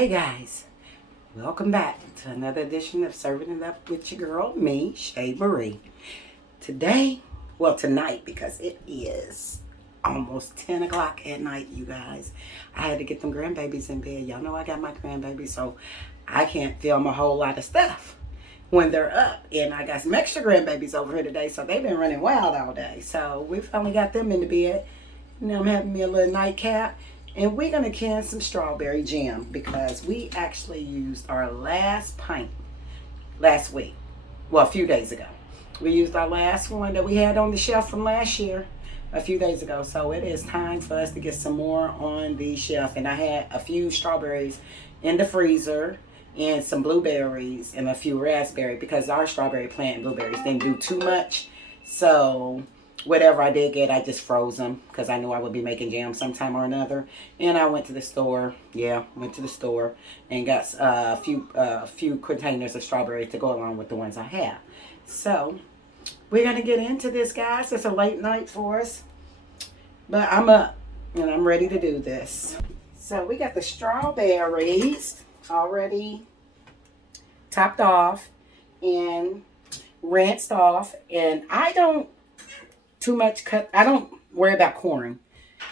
Hey guys, welcome back to another edition of Serving It Up with your girl, me, Shay Marie. Today, well tonight, because it is almost 10 o'clock at night, you guys. I had to get them grandbabies in bed. Y'all know I got my grandbabies, so I can't film a whole lot of stuff when they're up. And I got some extra grandbabies over here today, so they've been running wild all day. So we finally got them in the bed. Now I'm having me a little nightcap. And we're going to can some strawberry jam because we actually used our last pint last week. Well, a few days ago. We used our last one that we had on the shelf from last year a few days ago. So it is time for us to get some more on the shelf. And I had a few strawberries in the freezer and some blueberries and a few raspberries because our strawberry plant and blueberries didn't do too much. So whatever I did get, I just froze them because I knew I would be making jam sometime or another. And I went to the store. Went to the store and got a few containers of strawberries to go along with the ones I have. So we're going to get into this, guys. It's a late night for us. But I'm up and I'm ready to do this. So we got the strawberries already topped off and rinsed off. And I don't worry about coring.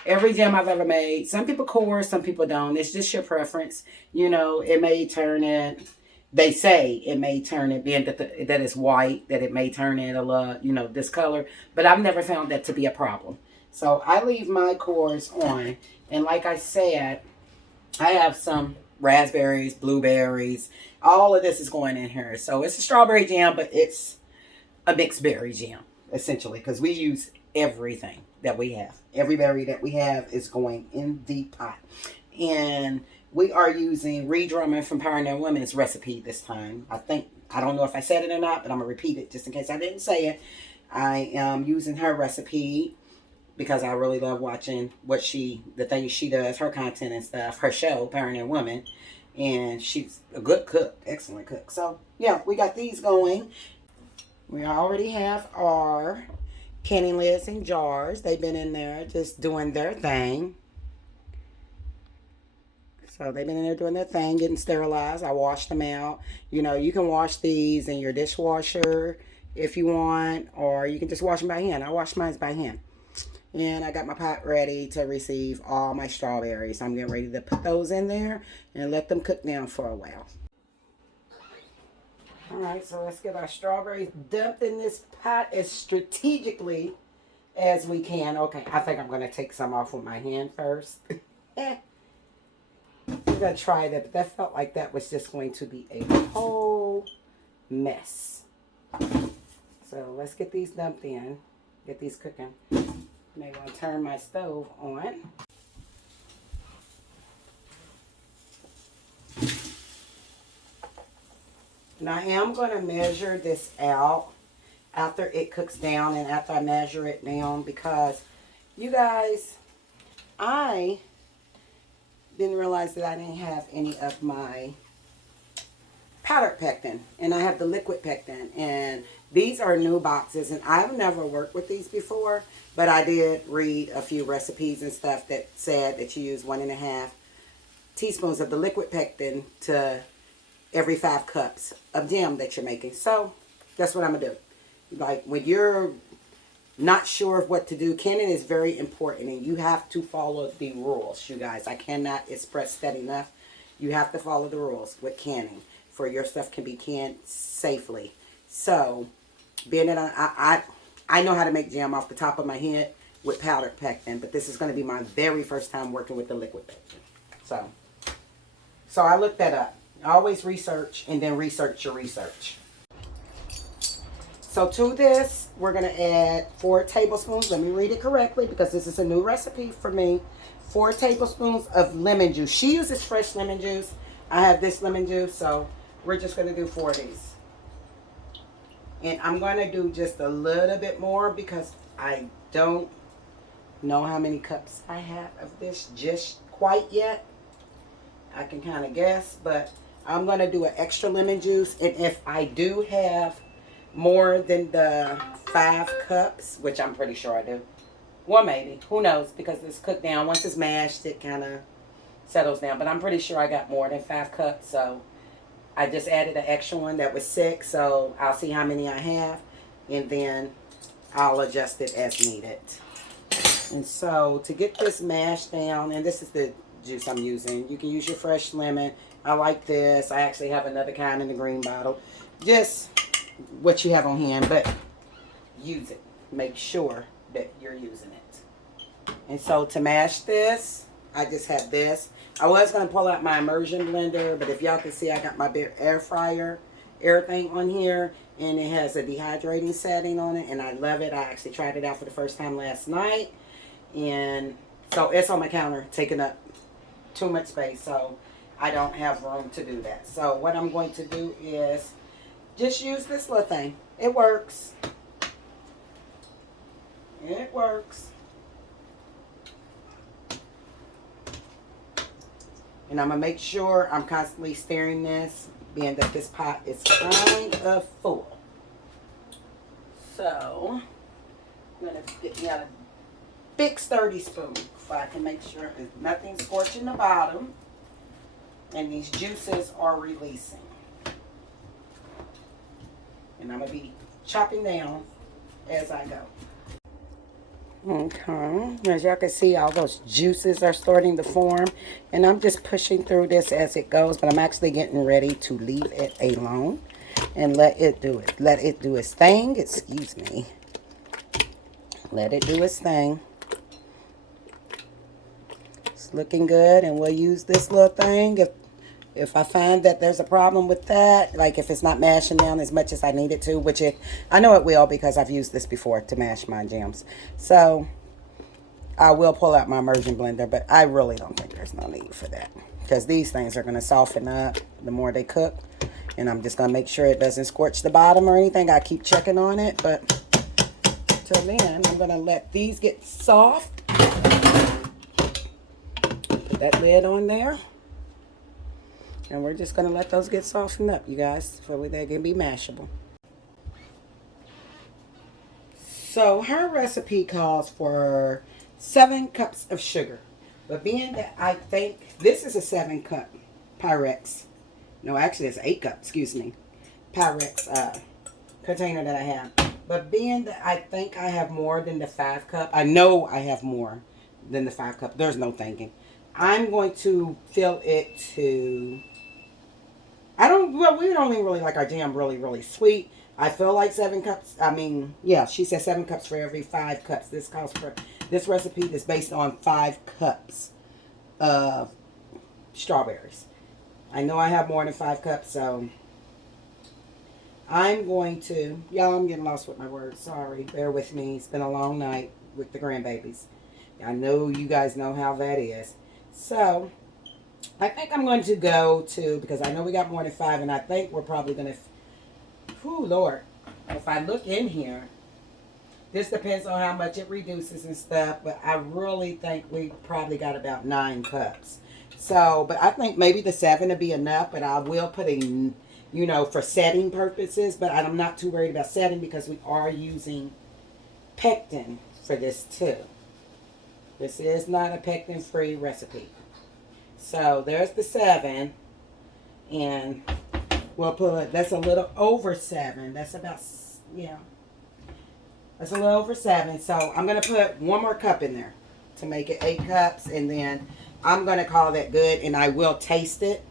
Every jam I've ever made, some people core, some people don't. It's just your preference. You know, it may turn it, they say it may turn it, being that it's white, that it may turn it a lot, this color. But I've never found that to be a problem. So I leave my cores on. And like I said, I have some raspberries, blueberries. All of this is going in here. So it's a strawberry jam, but it's a mixed berry jam, essentially, because we use everything that we have. Every berry that we have is going in the pot. And we are using Ree Drummond from Pioneer Women's recipe this time. I don't know if I said it or not, but I'm going to repeat it just in case I didn't say it. I am using her recipe because I really love watching the things she does, her content and stuff, her show, Pioneer Woman. And she's a good cook, excellent cook. So, yeah, we got these going. We already have our canning lids and jars. They've been in there just doing their thing. So they've been in there doing their thing, getting sterilized. I washed them out. You can wash these in your dishwasher if you want, or you can just wash them by hand. I wash mine by hand. And I got my pot ready to receive all my strawberries. I'm getting ready to put those in there and let them cook down for a while. Alright, so let's get our strawberries dumped in this pot as strategically as we can. Okay, I think I'm going to take some off with my hand first. I'm going to try that, but that felt like that was just going to be a whole mess. So let's get these dumped in, get these cooking. I'm going to turn my stove on. And I am going to measure this out after it cooks down and after I measure it down because, you guys, I didn't realize that I didn't have any of my powdered pectin. And I have the liquid pectin. And these are new boxes. And I've never worked with these before. But I did read a few recipes and stuff that said that you use 1.5 teaspoons of the liquid pectin to every 5 cups of jam that you're making. So that's what I'm going to do. Like when you're not sure of what to do, canning is very important and you have to follow the rules, you guys. I cannot express that enough. You have to follow the rules with canning for your stuff can be canned safely. So being that I know how to make jam off the top of my head with powdered pectin, but this is going to be my very first time working with the liquid pectin. So I looked that up. Always research and then research your research. So to this, we're going to add 4 tablespoons. Let me read it correctly because this is a new recipe for me. 4 tablespoons of lemon juice. She uses fresh lemon juice. I have this lemon juice, so we're just going to do 4 of these. And I'm going to do just a little bit more because I don't know how many cups I have of this just quite yet. I can kind of guess, but I'm going to do an extra lemon juice. And if I do have more than the 5 cups, which I'm pretty sure I do, well, maybe, who knows, because it's cooked down. Once it's mashed, it kind of settles down. But I'm pretty sure I got more than 5 cups, so I just added an extra one that was 6, so I'll see how many I have, and then I'll adjust it as needed. And so to get this mashed down, and this is the juice I'm using. You can use your fresh lemon. I like this. I actually have another kind in the green bottle. Just what you have on hand, but use it. Make sure that you're using it. And so to mash this, I just have this. I was going to pull out my immersion blender, but if y'all can see, I got my air fryer, everything on here, and it has a dehydrating setting on it, and I love it. I actually tried it out for the first time last night, and so it's on my counter, taking up too much space, so I don't have room to do that. So what I'm going to do is just use this little thing. It works. It works. And I'm going to make sure I'm constantly stirring this, being that this pot is kind of full. So I'm going to get me out a big sturdy spoon so I can make sure nothing's scorching the bottom and these juices are releasing. And I'm going to be chopping down as I go. Okay, as y'all can see, all those juices are starting to form, and I'm just pushing through this as it goes, but I'm actually getting ready to leave it alone and let it do it. Let it do its thing. Excuse me. Let it do its thing. It's looking good, and we'll use this little thing if I find that there's a problem with that, like if it's not mashing down as much as I need it to, which I know it will because I've used this before to mash my jams. So I will pull out my immersion blender, but I really don't think there's no need for that because these things are going to soften up the more they cook. And I'm just going to make sure it doesn't scorch the bottom or anything. I keep checking on it, but till then, I'm going to let these get soft. Put that lid on there. And we're just going to let those get softened up, you guys, so they can be mashable. So her recipe calls for 7 cups of sugar. But being that I think this is a 7-cup Pyrex. No, actually it's 8 cup, excuse me. Pyrex container that I have. But being that I think I have more than the 5 cup. I know I have more than the 5 cup. There's no thinking. I'm going to fill it to... we don't even really like our jam really sweet. I feel like 7 cups. I mean, yeah, she said 7 cups for every 5 cups. This recipe is based on 5 cups of strawberries. I know I have more than 5 cups, so I'm going to, y'all, I'm getting lost with my words. Sorry, bear with me. It's been a long night with the grandbabies. I know you guys know how that is. So I think I'm going to go to, because I know we got more than 5, and I think we're probably going to, whew, Lord, if I look in here, this depends on how much it reduces and stuff, but I really think we probably got about 9 cups. So, but I think maybe the 7 will be enough, but I will put in, you know, for setting purposes, but I'm not too worried about setting because we are using pectin for this too. This is not a pectin-free recipe. So there's the 7, and we'll put, that's a little over 7. That's about, yeah, that's a little over 7. So I'm going to put 1 more cup in there to make it 8 cups, and then I'm going to call that good, and I will taste it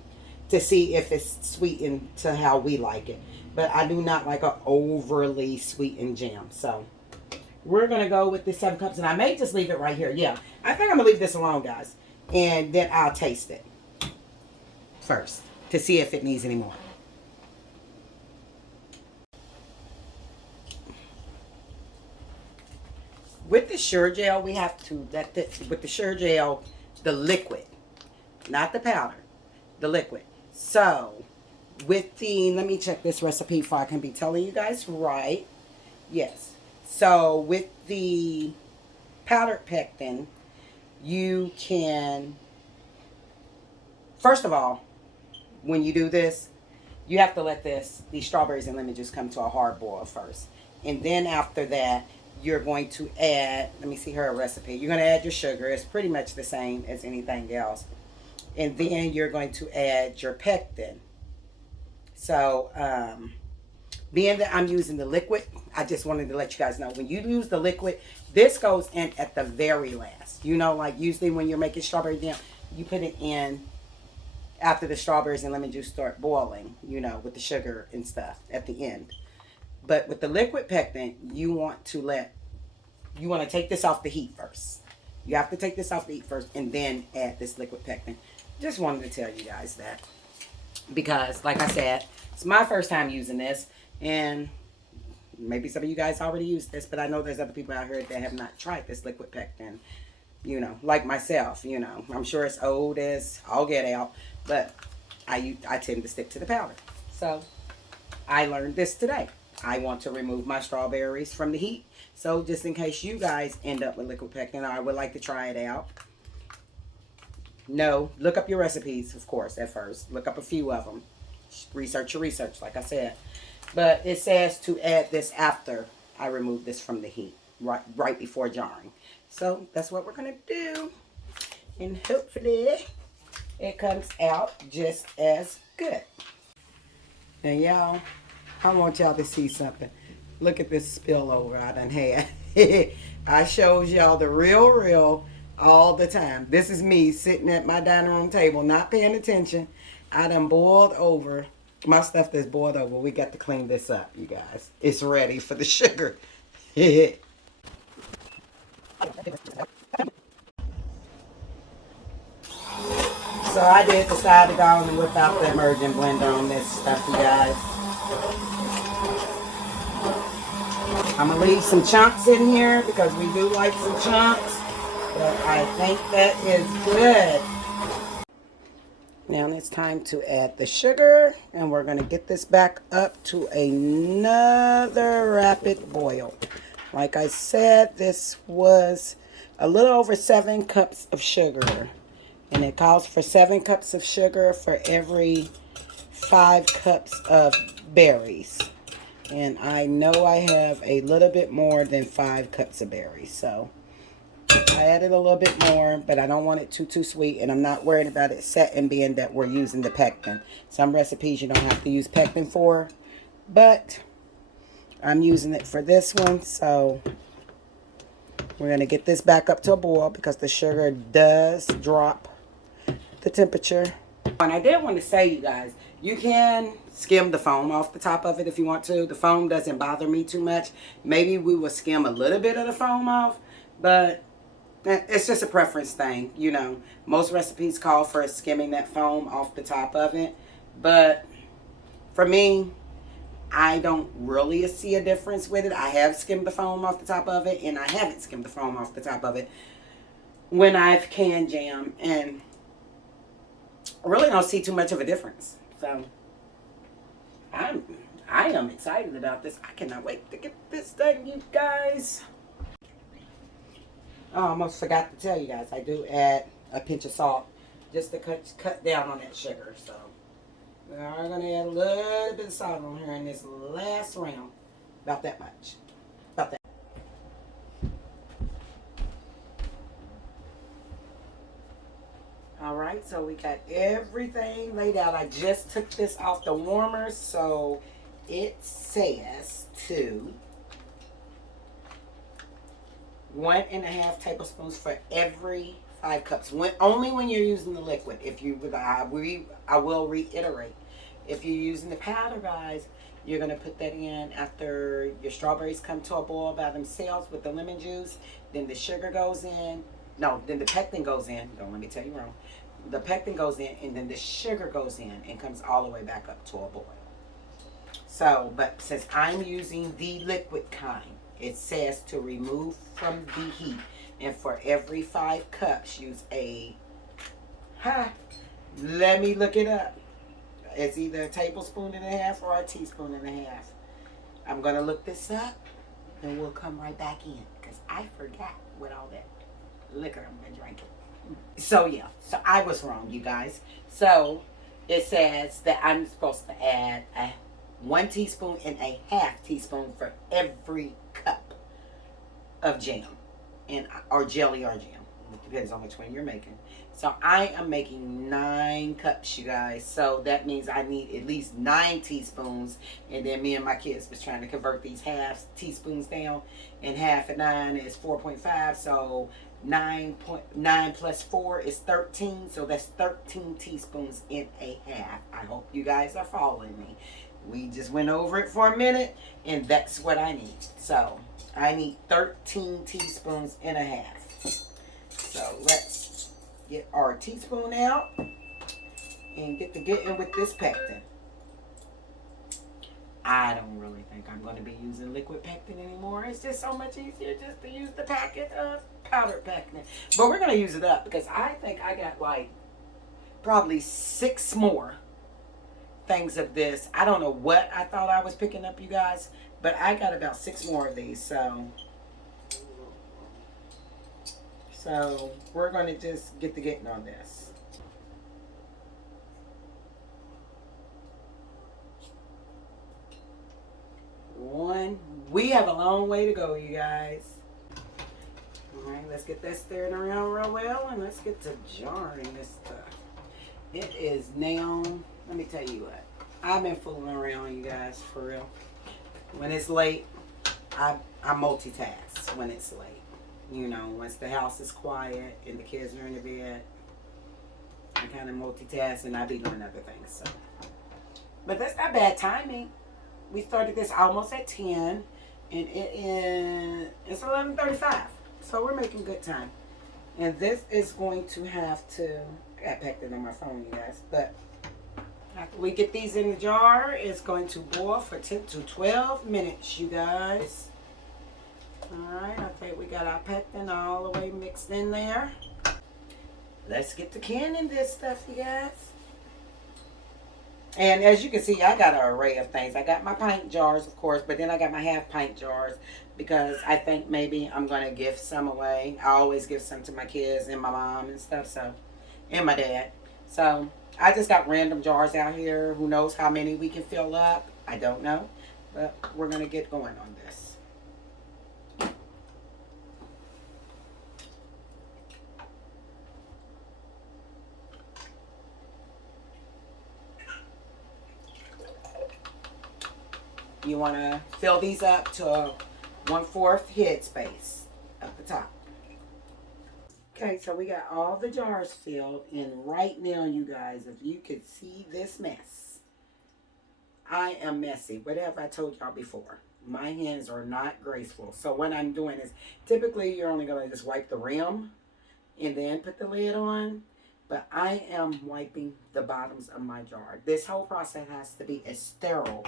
to see if it's sweetened to how we like it. But I do not like an overly sweetened jam. So we're going to go with the 7 cups, and I may just leave it right here. Yeah, I think I'm going to leave this alone, guys. And then I'll taste it first to see if it needs any more. With the Sure Gel, we have to let with the Sure Gel, the liquid, not the powder, the liquid. So with the, let me check this recipe so I can be telling you guys right. Yes. So with the powdered pectin, you can, first of all, when you do this, you have to let these strawberries and lemon juice come to a hard boil first. And then after that, you're going to add, let me see her recipe. You're going to add your sugar. It's pretty much the same as anything else. And then you're going to add your pectin. So, being that I'm using the liquid, I just wanted to let you guys know, when you use the liquid, this goes in at the very last. You know, like usually when you're making strawberry jam, you put it in after the strawberries and lemon juice start boiling, you know, with the sugar and stuff at the end. But with the liquid pectin, you want to take this off the heat first. You have to take this off the heat first and then add this liquid pectin. Just wanted to tell you guys that. Because, like I said, it's my first time using this. And maybe some of you guys already used this, but I know there's other people out here that have not tried this liquid pectin. You know, like myself, you know. I'm sure it's old as all get out. But I tend to stick to the powder. So, I learned this today. I want to remove my strawberries from the heat. So just in case you guys end up with liquid pectin, I would like to try it out. No, look up your recipes, of course, at first. Look up a few of them. Research your research, like I said. But it says to add this after I remove this from the heat, right before jarring. So that's what we're going to do. And hopefully it comes out just as good. And y'all, I want y'all to see something. Look at this spillover I done had. I shows y'all the real all the time. This is me sitting at my dining room table, not paying attention. I done boiled over. My stuff that's boiled over. We got to clean this up, you guys. It's ready for the sugar. So I did decide to go on and whip out the immersion blender on this stuff, you guys. I'm going to leave some chunks in here because we do like some chunks. But I think that is good. Now it's time to add the sugar. And we're going to get this back up to another rapid boil. Like I said, this was a little over 7 cups of sugar. And it calls for 7 cups of sugar for every 5 cups of berries. And I know I have a little bit more than 5 cups of berries. So I added a little bit more, but I don't want it too sweet. And I'm not worried about it setting, being that we're using the pectin. Some recipes you don't have to use pectin for. But I'm using it for this one. So we're going to get this back up to a boil because the sugar does drop the temperature. And I did want to say, you guys, you can skim the foam off the top of it if you want to. The foam doesn't bother me too much. Maybe we will skim a little bit of the foam off, but it's just a preference thing. You know, most recipes call for skimming that foam off the top of it, but for me, I don't really see a difference with it. I have skimmed the foam off the top of it, and I haven't skimmed the foam off the top of it when I've canned jam, and I really don't see too much of a difference. So I am excited about this. I cannot wait to get this done, you guys. I almost forgot to tell you guys, I do add a pinch of salt just to cut down on that sugar. So we are going to add a little bit of salt on here in this last round. About that much. About that. Alright, so we got everything laid out. I just took this off the warmer, so it says to 1.5 tablespoons for every 5 cups. Only when you're using the liquid. If you, I will reiterate, if you're using the powder, guys, you're going to put that in after your strawberries come to a boil by themselves with the lemon juice. Then the sugar goes in. No, then the pectin goes in. Don't let me tell you wrong. The pectin goes in, and then the sugar goes in and comes all the way back up to a boil. So, but since I'm using the liquid kind, it says to remove from the heat. And for every 5 cups, use let me look it up. It's either a tablespoon and a half or a teaspoon and a half. I'm going to look this up, and we'll come right back in. Because I forgot what all that liquor I'm going to drink. So, yeah. So, I was wrong, you guys. So, it says that I'm supposed to add 1 teaspoon and a half teaspoon for every cup of jam or jelly or jam. It depends on which one you're making. So I am making 9 cups, you guys. So that means I need at least 9 teaspoons. And then me and my kids was trying to convert these half teaspoons down. And half of 9 is 4.5. So 9.9 plus 4 is 13. So that's 13 teaspoons in a half. I hope you guys are following me. We just went over it for a minute, and that's what I need. So I need 13 teaspoons and a half. So let's get our teaspoon out and get to getting with this pectin. I don't really think I'm going to be using liquid pectin anymore. It's just so much easier just to use the packet of powdered pectin. But we're going to use it up because I think I got like probably 6 more things of this. I don't know what I thought I was picking up, you guys, but I got about 6 more of these. So we're going to just get to getting on this. We have a long way to go, you guys. All right, let's get that stirred around real well, and let's get to jarring this stuff. It is now, let me tell you what, I've been fooling around, you guys, for real. When it's late, I multitask when it's late. You know, once the house is quiet and the kids are in the bed, I kind of multitask and I be doing other things. So, but that's not bad timing. We started this almost at 10, and it's 11:35. So we're making good time. And this is going to have to, I got pectin on my phone, you guys, but after we get these in the jar, it's going to boil for 10 to 12 minutes, you guys. Alright, I think we got our pectin all the way mixed in there. Let's get to canning this stuff, you guys. And as you can see, I got an array of things. I got my pint jars, of course, but then I got my half pint jars because I think maybe I'm going to give some away. I always give some to my kids and my mom and stuff, so, and my dad. So I just got random jars out here. Who knows how many we can fill up? I don't know, but we're going to get going on this. You want to fill these up to 1/4 head space up the top. Okay, so we got all the jars filled, and right now, you guys, if you could see this mess, I am messy. Whatever I told y'all before, my hands are not graceful. So what I'm doing is, typically you're only going to just wipe the rim and then put the lid on. But I am wiping the bottoms of my jar. This whole process has to be as sterile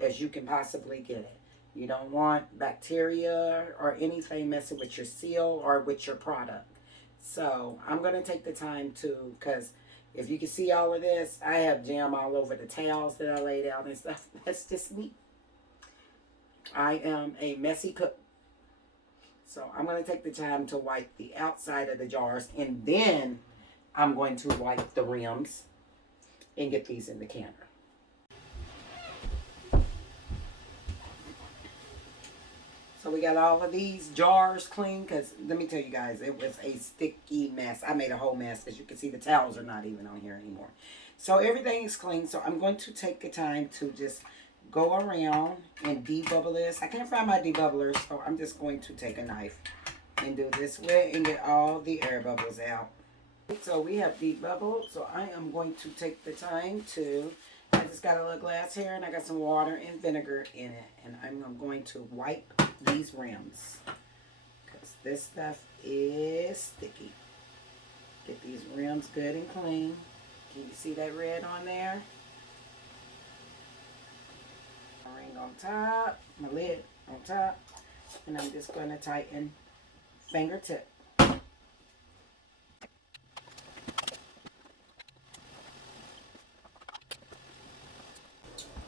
as you can possibly get it. You don't want bacteria or anything messing with your seal or with your product. So I'm going to take the time to, because if you can see all of this, I have jam all over the towels that I laid out and stuff. That's just me. I am a messy cook. So I'm going to take the time to wipe the outside of the jars, and then I'm going to wipe the rims and get these in the canner. So we got all of these jars clean, because let me tell you guys, it was a sticky mess. I made a whole mess. As you can see, the towels are not even on here anymore. So everything is clean. So I'm going to take the time to just go around and debubble this. I can't find my debubbler, so I'm just going to take a knife and do this way and get all the air bubbles out. So we have debubbled. So I am going to take the time to, I just got a little glass here, and I got some water and vinegar in it. And I'm going to wipe these rims, because this stuff is sticky. Get these rims good and clean. Can you see that red on there? My ring on top, my lid on top, and I'm just going to tighten fingertip.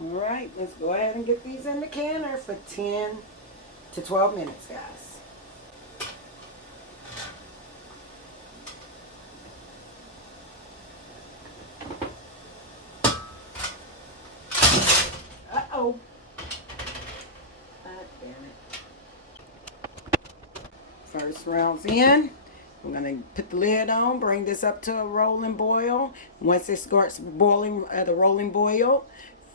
Alright, let's go ahead and get these in the canner for 10 to 12 minutes, guys. Uh-oh. God damn it. First round's in. We're going to put the lid on, bring this up to a rolling boil. Once it starts boiling at a rolling boil,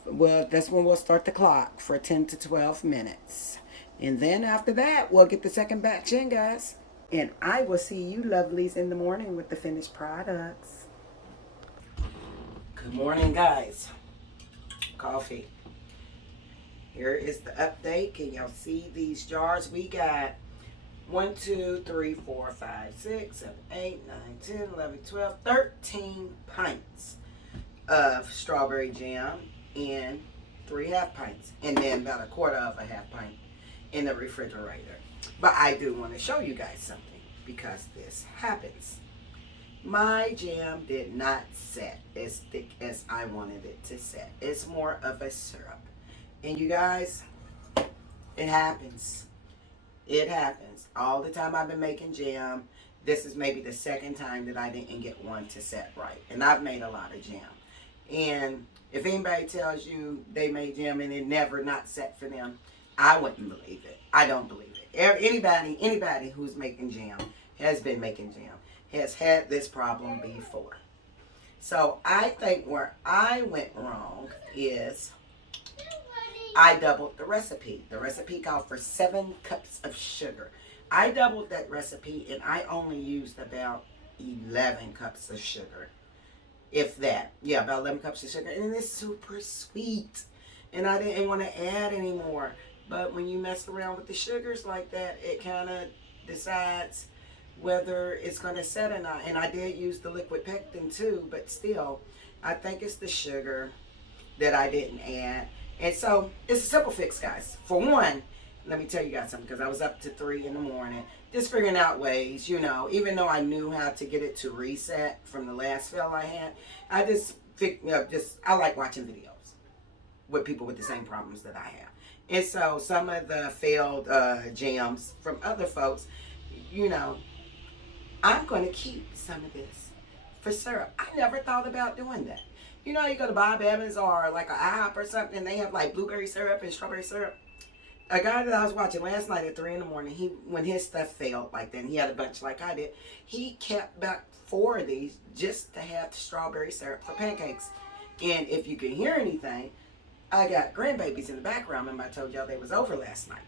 well, that's when we'll start the clock for 10 to 12 minutes. And then after that, we'll get the second batch in, guys. And I will see you lovelies in the morning with the finished products. Good morning, guys. Coffee. Here is the update. Can y'all see these jars? We got 1, 2, 3, 4, 5, 6, 7, 8, 9, 10, 11, 12, 13 pints of strawberry jam and 3 half pints. And then about a quarter of a half pint in the refrigerator. But I do want to show you guys something because this happens. My jam did not set as thick as I wanted it to set. It's more of a syrup. And you guys, it happens. It happens. All the time I've been making jam, this is maybe the second time that I didn't get one to set right. And I've made a lot of jam. And if anybody tells you they made jam and it never not set for them, I wouldn't believe it. I don't believe it. Anybody who's making jam, has been making jam, has had this problem before. So I think where I went wrong is I doubled the recipe. The recipe called for 7 cups of sugar. I doubled that recipe and I only used about 11 cups of sugar. If that. Yeah, about 11 cups of sugar. And it's super sweet. And I didn't want to add any more. But when you mess around with the sugars like that, it kind of decides whether it's going to set or not. And I did use the liquid pectin too, but still, I think it's the sugar that I didn't add. And so, it's a simple fix, guys. For one, let me tell you guys something, because I was up to 3 in the morning, just figuring out ways, you know, even though I knew how to get it to reset from the last fail I had, I I like watching videos with people with the same problems that I have. And so, some of the failed jams from other folks, you know, I'm going to keep some of this for syrup. I never thought about doing that. You know, you go to Bob Evans or like an IHOP or something, and they have like blueberry syrup and strawberry syrup. A guy that I was watching last night at 3 in the morning, when his stuff failed like that, and he had a bunch like I did, he kept back 4 of these just to have the strawberry syrup for pancakes. And if you can hear anything, I got grandbabies in the background. Remember I told y'all they was over last night.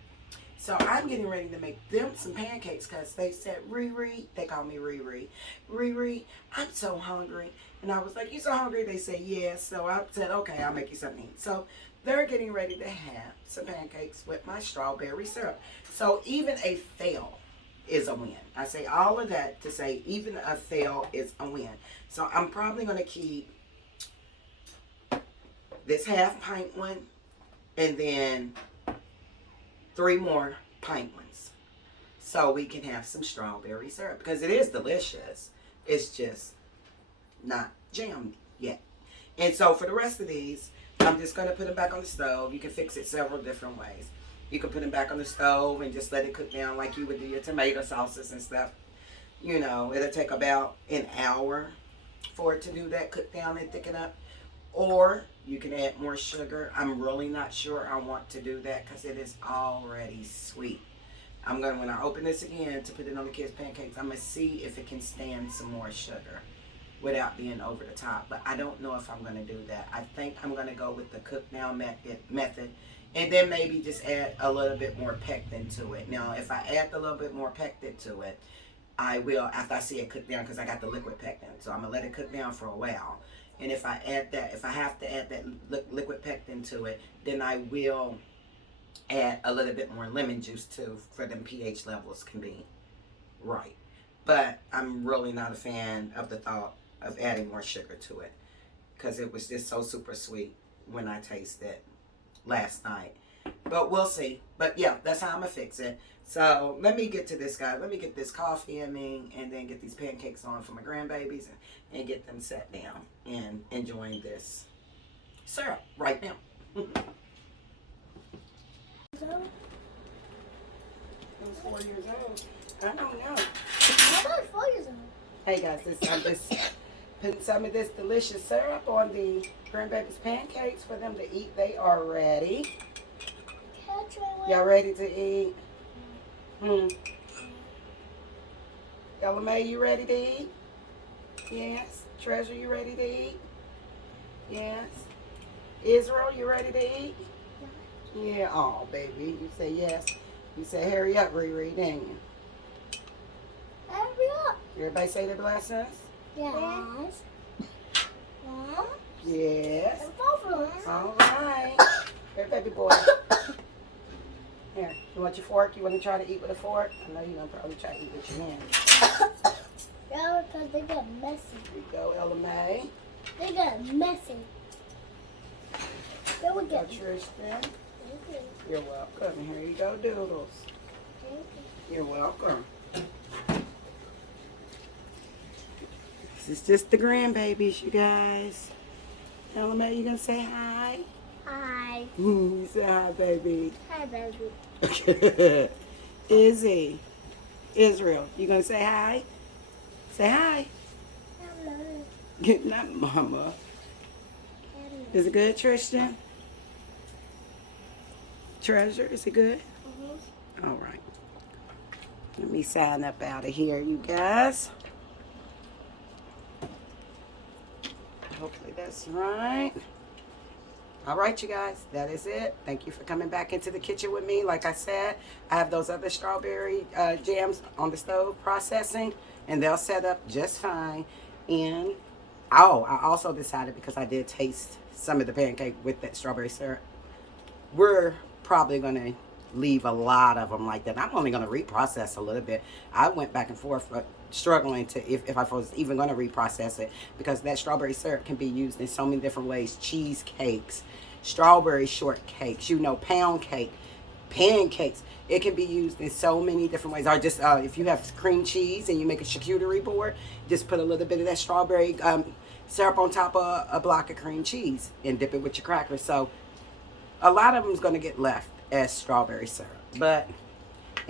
So I'm getting ready to make them some pancakes because they said, Riri, they call me Riri. Riri, I'm so hungry. And I was like, you so hungry? They said, yes. So I said, okay, I'll make you something to eat. So they're getting ready to have some pancakes with my strawberry syrup. So even a fail is a win. I say all of that to say even a fail is a win. So I'm probably going to keep this half pint one and then 3 more pint ones so we can have some strawberry syrup because it is delicious. It's just not jammed yet. And so for the rest of these, I'm just going to put them back on the stove. You can fix it several different ways. You can put them back on the stove and just let it cook down like you would do your tomato sauces and stuff. You know, it'll take about an hour for it to do that, cook down and thicken up. Or you can add more sugar. I'm really not sure I want to do that because it is already sweet. I'm going to, when I open this again to put it on the kids' pancakes, I'm going to see if it can stand some more sugar without being over the top. But I don't know if I'm going to do that. I think I'm going to go with the cook now method and then maybe just add a little bit more pectin to it. Now, if I add a little bit more pectin to it, I will, after I see it cook down, because I got the liquid pectin. So I'm going to let it cook down for a while. And if I add that, if I have to add that liquid pectin to it, then I will add a little bit more lemon juice too, for them pH levels can be right. But I'm really not a fan of the thought of adding more sugar to it because it was just so super sweet when I tasted it last night. But we'll see. But yeah, that's how I'm going to fix it. So let me get to this, guy. Let me get this coffee in me and then get these pancakes on for my grandbabies and get them sat down and enjoying this syrup right now. It was 4 years old. I don't know. How about 4 years old? Hey guys, I'm just putting some of this delicious syrup on the grandbabies' pancakes for them to eat. They are ready. Y'all ready to eat? Y'all Ella Mae, you ready to eat? Yes. Treasure, you ready to eat? Yes. Israel, you ready to eat? Yeah. Oh, baby. You say yes. You say hurry up, Riri, didn't you? Hurry up. Everybody say the blessings? Yes. Yes. Yes. All right. Here, baby boy. Here. You want your fork? You want to try to eat with a fork? I know you're going to probably try to eat with your hands. Yeah, because they get messy. Here you go, Ella Mae. They get messy. They would Go, get Tristan. You're welcome. Here you go, Doodles. You're welcome. This is just the grandbabies, you guys. Ella Mae, you gonna say hi? Hi. You say hi, baby. Hi, baby. Izzy. Israel, you gonna say hi? Say hi. Hello. Not mama. Is it good, Tristan? Treasure, is it good? All right. Let me sign up out of here, you guys. Hopefully that's right. All right, you guys, that is it. Thank you for coming back into the kitchen with me. Like I said, I have those other strawberry jams on the stove processing, and they'll set up just fine. And, oh, I also decided, because I did taste some of the pancake with that strawberry syrup, we're probably going to leave a lot of them like that. I'm only going to reprocess a little bit. I went back and forth struggling to if I was even going to reprocess it, because that strawberry syrup can be used in so many different ways. Cheesecakes, strawberry shortcakes, you know, pound cake, pancakes. It can be used in so many different ways. Or just if you have cream cheese and you make a charcuterie board, just put a little bit of that strawberry syrup on top of a block of cream cheese and dip it with your crackers. So a lot of them is going to get left as strawberry syrup. But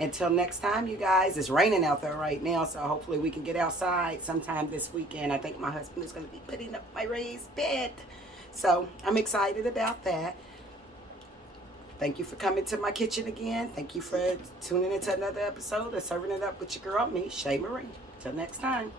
until next time, you guys, it's raining out there right now, so hopefully we can get outside sometime this weekend. I think my husband is going to be putting up my raised bed. So I'm excited about that. Thank you for coming to my kitchen again. Thank you for tuning into another episode of Serving It Up with your girl, me, Shay Marie. Till next time.